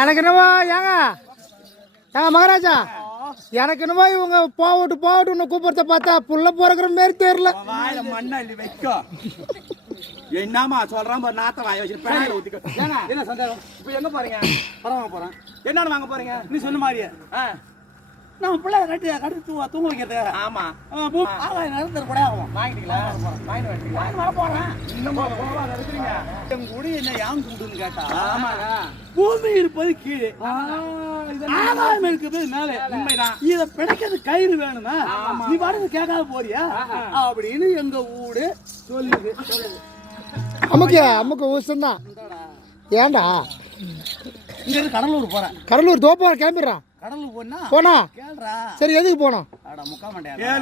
எனக்கு என்னவோ ஏங்க மகாராஜா எனக்கு என்னவோ இவங்க போகட்டும்னு கூப்பிடுறத பார்த்தா புள்ள பிறகுற மாரி தெரியல. மண்ணா இல்ல வைக்கோ என்னமா சொல்றான் பாரு நாத்த வாய வச்சு பேனால ஊத்திக்க. என்ன சந்தேகம்? இப்போ எங்க போறீங்க? படம் வாங்க போறேன். என்னன்னு வாங்க போறீங்க? நீ சொன்ன மாதிரியே நம்ம பிள்ளை கட்டி தூங்க வைக்கிறது. ஆமா நடந்துரு கூட ஆகும். வாங்கிட்டீங்களா? வாங்கி வர போறேன். இன்னும் போவாத இருக்கிறீங்க. எங்க கூட என்ன யாங் கூடுன்னு கேட்டா ஆமாங்க பூமி இருப்பது கீழே ஆகாயம் இருக்குது மேலே. உண்மைதான். இதை பிணைக்கிறது கயிறு வேணுமா? நீ பாட்டு கேட்காத போறியா அப்படின்னு எங்க ஊடு சொல்லுது. அமுக்கு ஊசந்தான். ஏண்டா இங்க இருந்து கடலூர் போறேன். கடலூர் தோப்பா கிளம்பிடுறான். கடலூர் போனா போனா கேளுடா. சரி எதுக்கு போனோம்? முக்கால் மண்டையா